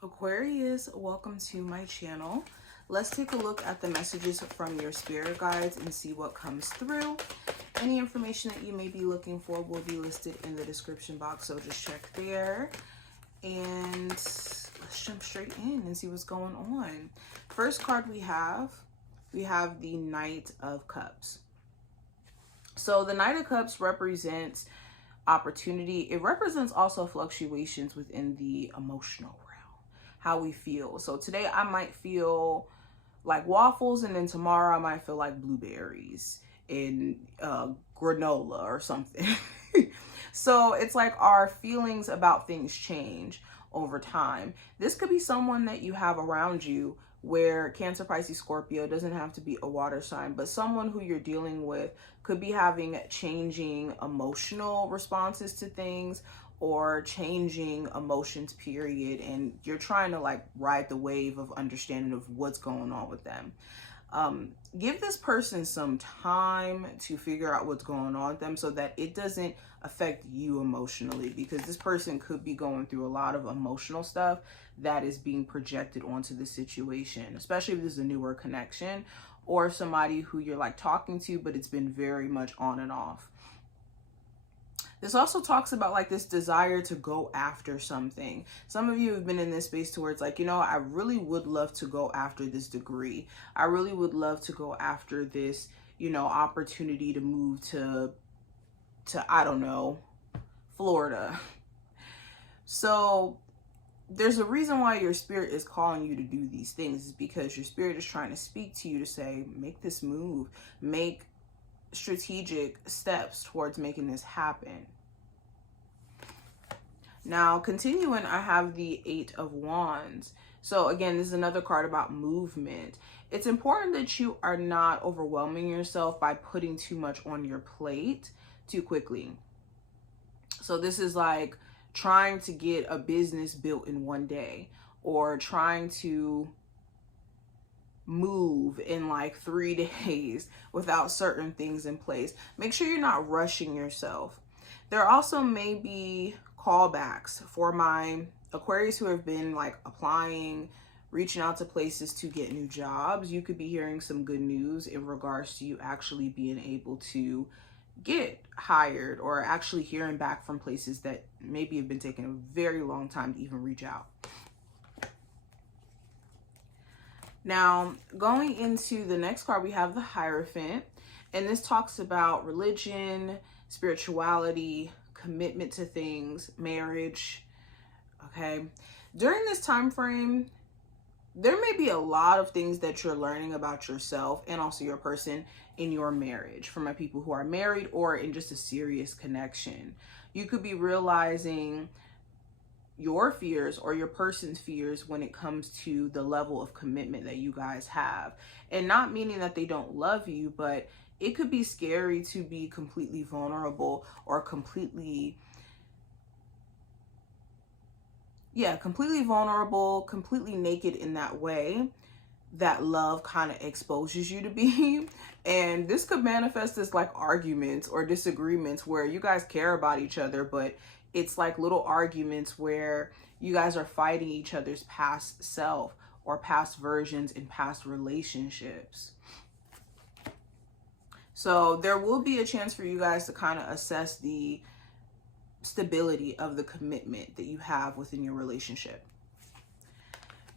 Aquarius, welcome to my channel. Let's take a look at the messages from your spirit guides and see what comes through. Any information that you may be looking for will be listed in the description box, so just check there. And let's jump straight in and see what's going on. First card we have the Knight of Cups. So the Knight of Cups represents opportunity. It represents also fluctuations within the emotional realm, how we feel. So today I might feel like waffles, and then tomorrow I might feel like blueberries and granola or something. So it's like our feelings about things change over time. This could be someone that you have around you, where Cancer, Pisces, Scorpio doesn't have to be a water sign, but someone who you're dealing with could be having changing emotional responses to things or changing emotions, period. And you're trying to like ride the wave of understanding of what's going on with them. Give this person some time to figure out what's going on with them so that it doesn't affect you emotionally, because this person could be going through a lot of emotional stuff that is being projected onto the situation, especially if this is a newer connection or somebody who you're like talking to, but it's been very much on and off. This also talks about like this desire to go after something. Some of you have been in this space to where it's like, you know, I really would love to go after this degree. I really would love to go after this, you know, opportunity to move to I don't know, Florida. So there's a reason why your spirit is calling you to do these things, is because your spirit is trying to speak to you to say, make this move, make strategic steps towards making this happen. Now, continuing, I have the Eight of Wands. So again, this is another card about movement. It's important that you are not overwhelming yourself by putting too much on your plate too quickly. So this is like trying to get a business built in one day, or trying to move in like 3 days without certain things in place. Make sure you're not rushing yourself. There also may be callbacks for my Aquarius who have been like applying, reaching out to places to get new jobs. You could be hearing some good news in regards to you actually being able to get hired, or actually hearing back from places that maybe have been taking a very long time to even reach out. Now, going into the next card, we have the Hierophant, and this talks about religion, spirituality, commitment to things, marriage. Okay, during this time frame, there may be a lot of things that you're learning about yourself and also your person in your marriage. For my people who are married or in just a serious connection, you could be realizing your fears or your person's fears when it comes to the level of commitment that you guys have. And not meaning that they don't love you, but it could be scary to be completely vulnerable or completely vulnerable, completely naked in that way that love kind of exposes you to be. And this could manifest as like arguments or disagreements where you guys care about each other, but it's like little arguments where you guys are fighting each other's past self or past versions in past relationships. So there will be a chance for you guys to kind of assess the stability of the commitment that you have within your relationship.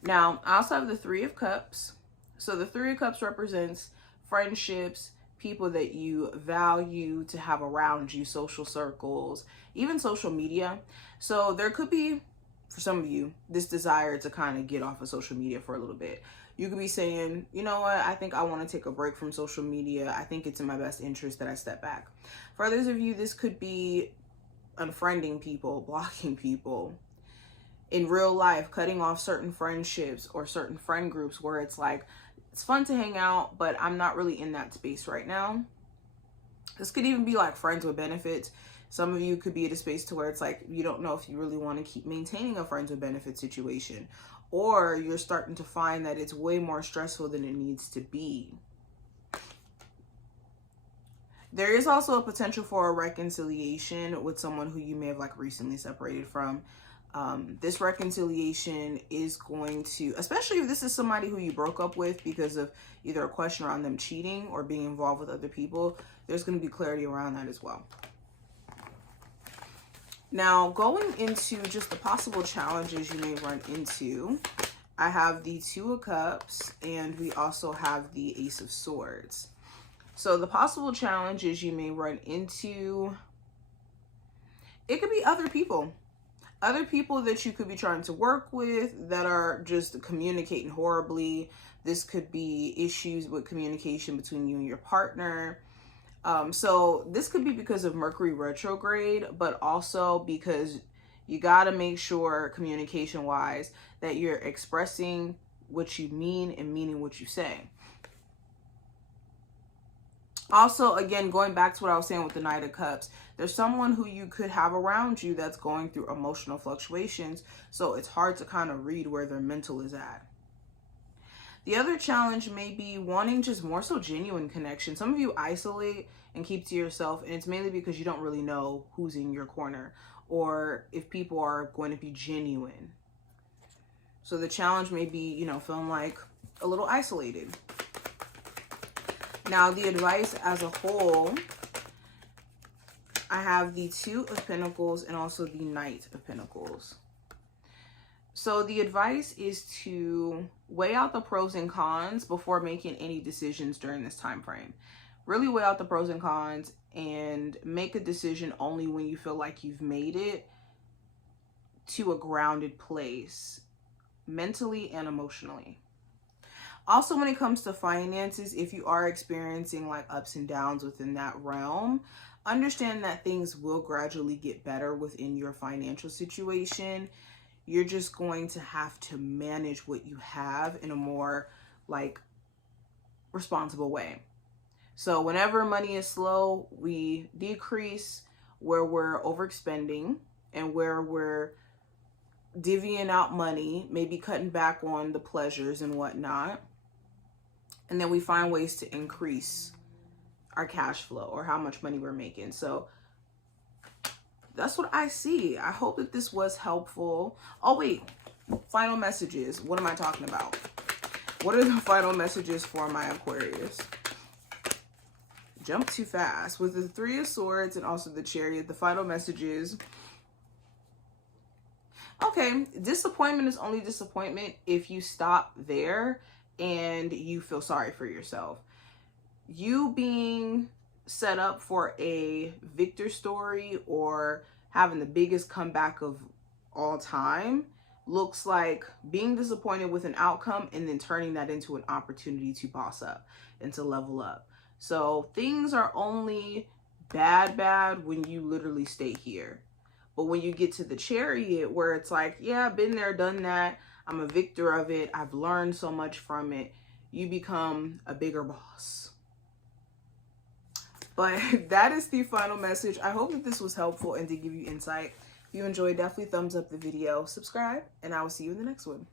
Now, I also have the Three of Cups. So the Three of Cups represents friendships, people that you value to have around you, social circles, even social media. So there could be, for some of you, this desire to kind of get off of social media for a little bit. You could be saying, you know what, I think I want to take a break from social media. I think it's in my best interest that I step back. For others of you, this could be unfriending people, blocking people. In real life, cutting off certain friendships or certain friend groups where it's like, it's fun to hang out, but I'm not really in that space right now. This could even be like friends with benefits. Some of you could be at a space to where it's like, you don't know if you really want to keep maintaining a friends with benefits situation, or you're starting to find that it's way more stressful than it needs to be. There is also a potential for a reconciliation with someone who you may have like recently separated from. This reconciliation is going to, especially if this is somebody who you broke up with because of either a question around them cheating or being involved with other people, there's going to be clarity around that as well. Now, going into just the possible challenges you may run into, I have the Two of Cups and we also have the Ace of Swords. So the possible challenges you may run into, it could be other people that you could be trying to work with that are just communicating horribly. This could be issues with communication between you and your partner. So this could be because of Mercury retrograde, but also because you got to make sure communication wise that you're expressing what you mean and meaning what you say. Also, again, going back to what I was saying with the Knight of Cups, there's someone who you could have around you that's going through emotional fluctuations. So it's hard to kind of read where their mental is at. The other challenge may be wanting just more so genuine connection. Some of you isolate and keep to yourself, and it's mainly because you don't really know who's in your corner or if people are going to be genuine. So the challenge may be, you know, feeling like a little isolated. Now, the advice as a whole, I have the Two of Pentacles and also the Knight of Pentacles. So the advice is to weigh out the pros and cons before making any decisions during this time frame. Really weigh out the pros and cons and make a decision only when you feel like you've made it to a grounded place, mentally and emotionally. Also, when it comes to finances, if you are experiencing like ups and downs within that realm, understand that things will gradually get better within your financial situation. You're just going to have to manage what you have in a more like responsible way. So whenever money is slow, we decrease where we're overexpending and where we're divvying out money, maybe cutting back on the pleasures and whatnot. And then we find ways to increase our cash flow or how much money we're making. So that's what I see. I hope that this was helpful. Oh, wait. Final messages. What am I talking about? What are the final messages for my Aquarius? Jump too fast. With the Three of Swords and also the Chariot, the final messages. Okay, disappointment is only disappointment if you stop there and you feel sorry for yourself. You being set up for a victor story or having the biggest comeback of all time looks like being disappointed with an outcome and then turning that into an opportunity to boss up and to level up. So things are only bad when you literally stay here. But when you get to the Chariot, where it's like, yeah, I've been there, done that. I'm a victor of it. I've learned so much from it. You become a bigger boss. But that is the final message. I hope that this was helpful and to give you insight. If you enjoyed, definitely thumbs up the video, subscribe, and I will see you in the next one.